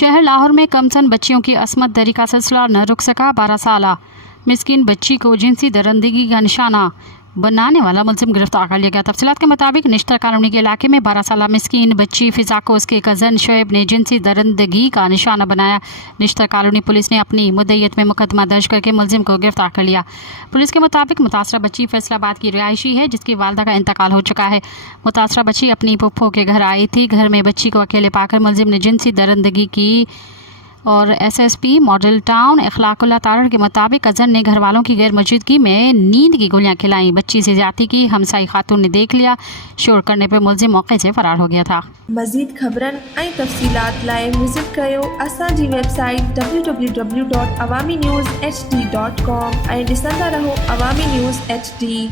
शहर लाहौर में कमसन बच्चियों की असमत दरी का सिलसिला न रुक सका। 12 साल मिस्किन बच्ची को जिनसी दरिंदगी का निशाना बनाने वाला मुलजिम गिरफ्तार कर लिया गया। तफसीलात के मुताबिक निश्तर कॉलोनी के इलाके में 12 साल मिस्किन बच्ची फिजा को उसके कज़न शोएब ने जिनसी दरिंदगी का निशाना बनाया। निश्तर कॉलोनी पुलिस ने अपनी मुद्दईयत में मुकदमा दर्ज करके मुलजिम को गिरफ्तार कर लिया। पुलिस के मुताबिक मुतासरा बच्ची फैसलाबाद की रिहायशी है जिसकी वालदा का इंतकाल हो चुका है। मुतासरा बच्ची अपनी पुप्पो के घर आई थी। घर में बच्ची को अकेले पाकर मुलजिम ने जिनसी दरिंदगी की और SSP मॉडल टाउन इखलाकुल्लाह तारण के मुताबिक कज़न ने घर वालों की गैर मौजूदगी में नींद की गोलियां खिलाई। बच्ची से ज्यादती की हमसाई खातून ने देख लिया। शोर करने पर मुलजिम मौके से फरार हो गया था। मज़ीद ख़बरन ऐं तफ़सीलात लाइ विज़िट कयो असांजी वेबसाइट www.awamiNewsHD.com ऐं ॾिसंदा रहो अवामी न्यूज़ HD।